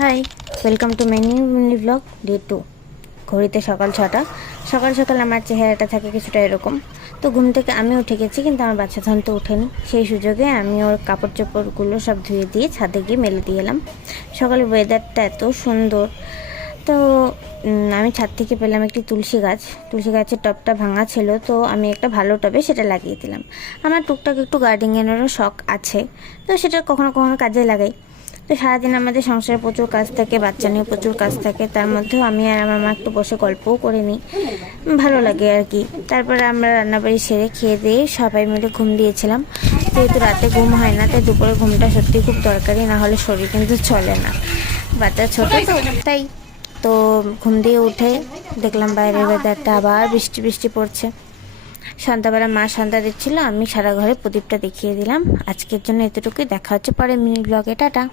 High, welcome to mini vlog day 2। ঘড়িতে সকাল 6টা। সকাল সকাল আমার চেহারাটা থাকে কিছুটা এরকম। তো ঘুম থেকে আমি উঠে গেছি, কিন্তু আমার বাচ্চা ধন তো ওঠেনি। সেই সুযোগে আমি ওর কাপড় চোপড়গুলো সব ধুয়ে দিয়ে ছাদে গিয়ে মেলে দিয়ে এলাম। সকালের ওয়েদারটা এত সুন্দর। তো আমি ছাদ থেকে পেলাম একটি তুলসী গাছ। তুলসী গাছের টবটা ভাঙা ছিল, তো আমি একটা ভালো টবে সেটা লাগিয়ে দিলাম। আমার টুকটাক একটু গার্ডেনিংয়েরও শখ আছে, তো সেটা কখনো কখনো কাজে লাগাই। তো সারাদিন আমাদের সংসারে প্রচুর কাজ থাকে, বাচ্চা নিয়ে প্রচুর কাজ থাকে, তার মধ্যেও আমি আর আমার মা একটু বসে গল্পও করে নিই, ভালো লাগে আর কি। তারপরে আমরা রান্নাবাড়ি সেরে খেয়ে দিয়ে সবাই মিলে ঘুম দিয়েছিলাম। যেহেতু রাতে ঘুম হয় না, তাই দুপুরে ঘুমটা সত্যি খুব দরকারি, না হলে শরীর কিন্তু চলে না। বাচ্চা ছোটো তো, তাই। তো ঘুম দিয়ে উঠে দেখলাম বাইরের ওয়েদারটা আবার বৃষ্টি বৃষ্টি পড়ছে। সন্ধ্যাবেলা মা সন্ধ্যা দিচ্ছিল, আমি সারা ঘরে প্রদীপটা দেখিয়ে দিলাম। আজকের জন্য এতটুকুই, দেখা হচ্ছে পরে মিনি ব্লগে। টাটা।